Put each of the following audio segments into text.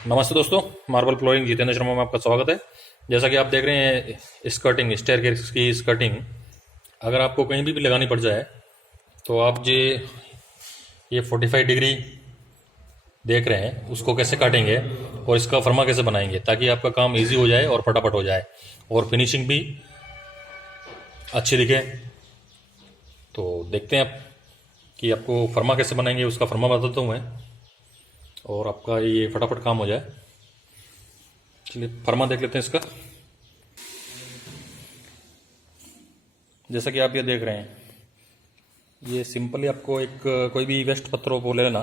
नमस्ते दोस्तों, marble flooring Jitendra Sharma में आपका स्वागत है। जैसा कि आप देख रहे हैं स्कर्टिंग, स्टेयरकेस की स्कर्टिंग अगर आपको कहीं भी लगानी पड़ जाए तो आप ये 45 डिग्री देख रहे हैं, उसको कैसे काटेंगे और इसका फर्मा कैसे बनाएंगे ताकि आपका काम इजी हो जाए और फटाफट हो जाए और फिनिशिंग भी अच्छी दिखे। तो देखते हैं आप कि आपको फर्मा कैसे बनाएंगे, उसका फर्मा बताता हूँ मैं और आपका ये फटाफट काम हो जाए। चलिए फर्मा देख लेते हैं इसका। जैसा कि आप ये देख रहे हैं, ये सिंपली आपको एक कोई भी वेस्ट पत्रों को ले लेना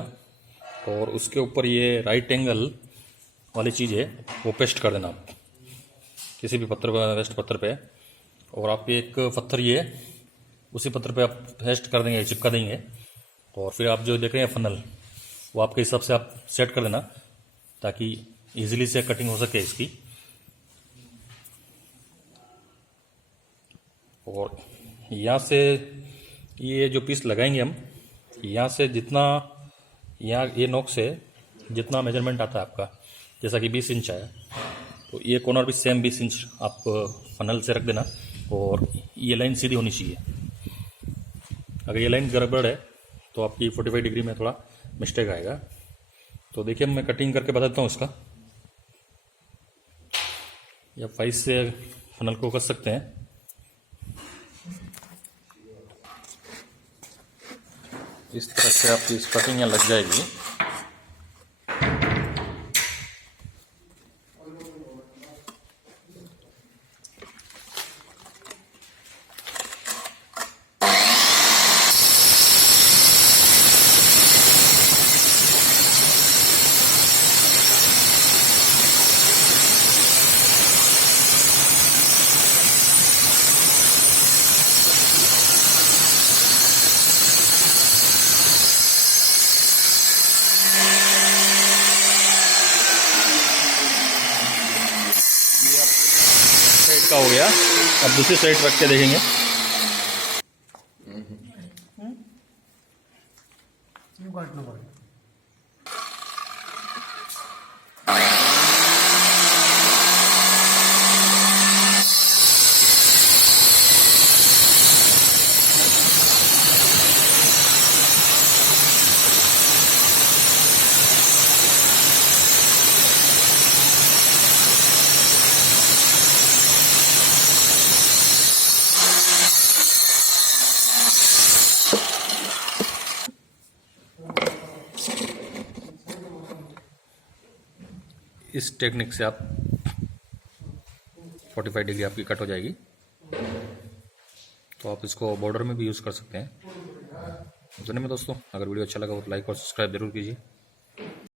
और उसके ऊपर ये राइट एंगल वाली चीज़ है वो पेस्ट कर देना आप किसी भी पत्थर पर, वेस्ट पत्थर पे। और आप एक पत्थर ये उसी पत्थर पे आप पेस्ट कर देंगे, चिपका देंगे। और फिर आप जो देख रहे हैं फनल, वो आपके हिसाब से आप सेट कर देना ताकि इजीली से कटिंग हो सके इसकी। और यहाँ से ये जो पीस लगाएंगे हम, यहाँ से जितना, यहाँ ये नोक से जितना मेजरमेंट आता है आपका, जैसा कि 20 इंच है तो ये कॉर्नर भी सेम 20 इंच आप फनल से रख देना। और ये लाइन सीधी होनी चाहिए। अगर ये लाइन गड़बड़ है तो आपकी 45 डिग्री में थोड़ा मिस्टेक आएगा। तो देखिए मैं कटिंग करके बताता हूँ इसका। या 5 से फनल को कस सकते हैं। इस तरह से आपकी कटिंग यहाँ लग जाएगी। साइड का हो गया, अब दूसरी साइड रख के देखेंगे। इस टेक्निक से आप 45 डिग्री आपकी कट हो जाएगी। तो आप इसको बॉर्डर में भी यूज़ कर सकते हैं। धन्यवाद दोस्तों, अगर वीडियो अच्छा लगा तो लाइक और सब्सक्राइब जरूर कीजिए।